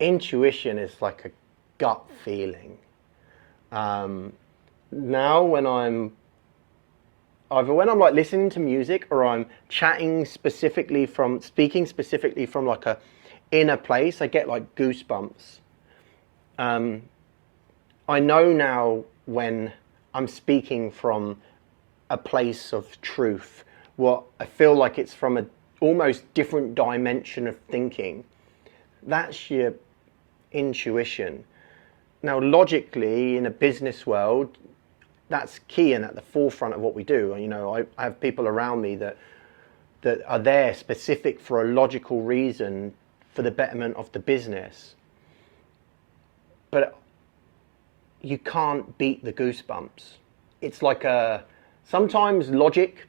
intuition is like a gut feeling. Now when I'm like listening to music, or I'm speaking specifically from like a inner place, I get like goosebumps. I know now when I'm speaking from a place of truth, what I feel like it's from a almost different dimension of thinking. That's your intuition. Now, logically, in a business world, that's key and at the forefront of what we do. You know, I have people around me that are there specific for a logical reason for the betterment of the business. But you can't beat the goosebumps. It's like sometimes logic,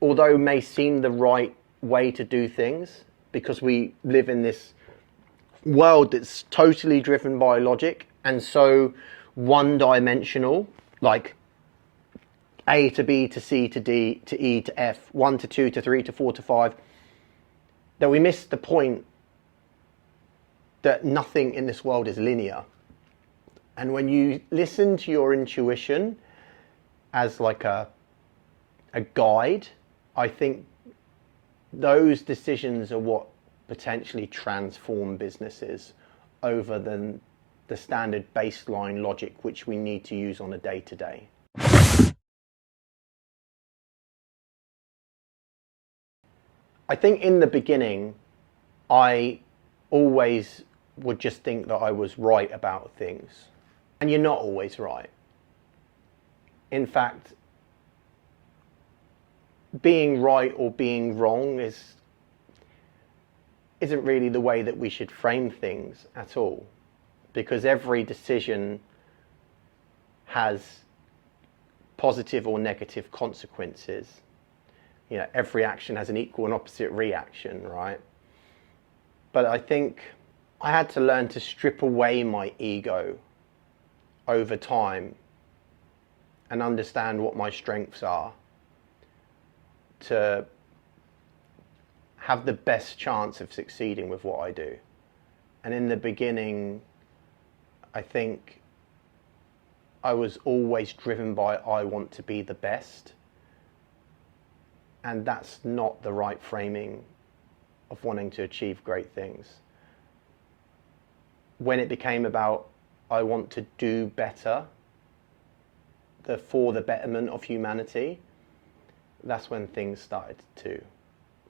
although may seem the right way to do things, because we live in this world that's totally driven by logic and so one-dimensional, like A to B to C to D to E to F, 1 to 2 to 3 to 4 to 5, that we miss the point that nothing in this world is linear. And when you listen to your intuition as like a guide, I think those decisions are what potentially transform businesses over the standard baseline logic which we need to use on a day-to-day. I think in the beginning, I always would just think that I was right about things. And you're not always right. In fact, being right or being wrong isn't really the way that we should frame things at all, because every decision has positive or negative consequences. You know, every action has an equal and opposite reaction, right? But I think I had to learn to strip away my ego over time and understand what my strengths are to have the best chance of succeeding with what I do. And in the beginning, I think I was always driven by I want to be the best. And that's not the right framing of wanting to achieve great things. When it became about I want to do better for the betterment of humanity, that's when things started to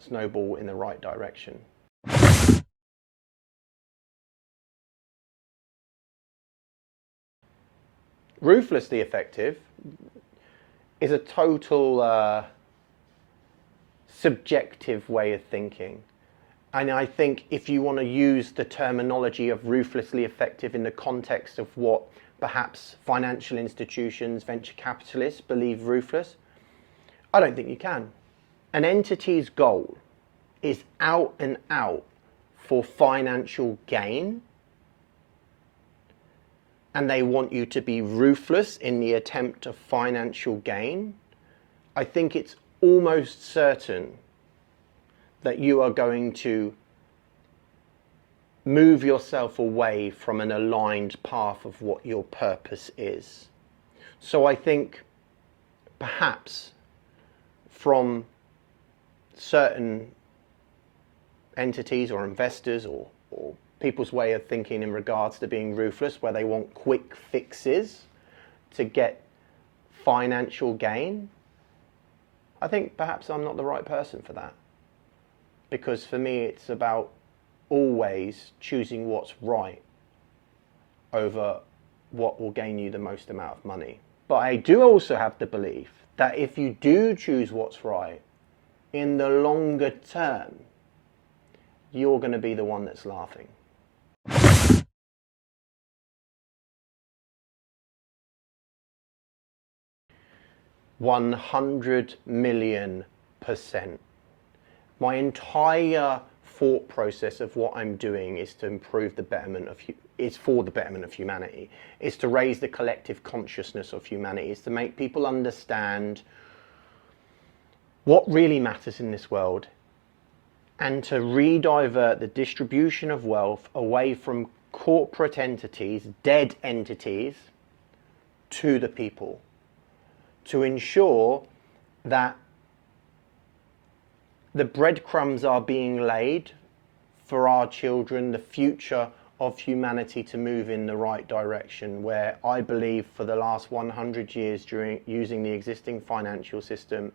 snowball in the right direction. Ruthlessly effective is a total subjective way of thinking. And I think if you want to use the terminology of ruthlessly effective in the context of what perhaps financial institutions, venture capitalists believe ruthless, I don't think you can. An entity's goal is out and out for financial gain, and they want you to be ruthless in the attempt of financial gain. I think it's almost certain that you are going to move yourself away from an aligned path of what your purpose is. So I think perhaps from certain entities or investors or people's way of thinking in regards to being ruthless, where they want quick fixes to get financial gain, I think perhaps I'm not the right person for that. Because for me, it's about always choosing what's right over what will gain you the most amount of money. But I do also have the belief that if you do choose what's right, in the longer term, you're going to be the one that's laughing. 100,000,000%. My entire thought process of what I'm doing is to improve the betterment of is for the betterment of humanity. It's to raise the collective consciousness of humanity. It's to make people understand what really matters in this world and to redivert the distribution of wealth away from corporate entities, dead entities, to the people, to ensure that the breadcrumbs are being laid for our children, the future of humanity, to move in the right direction, where I believe for the last 100 years, during using the existing financial system,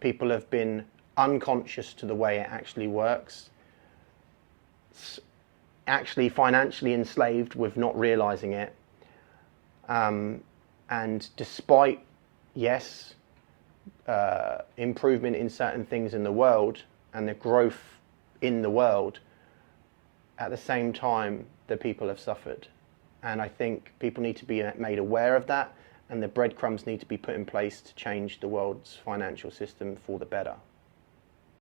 people have been unconscious to the way it actually works, actually financially enslaved with not realizing it. And despite, yes, improvement in certain things in the world and the growth in the world, at the same time, the people have suffered. And I think people need to be made aware of that, and the breadcrumbs need to be put in place to change the world's financial system for the better.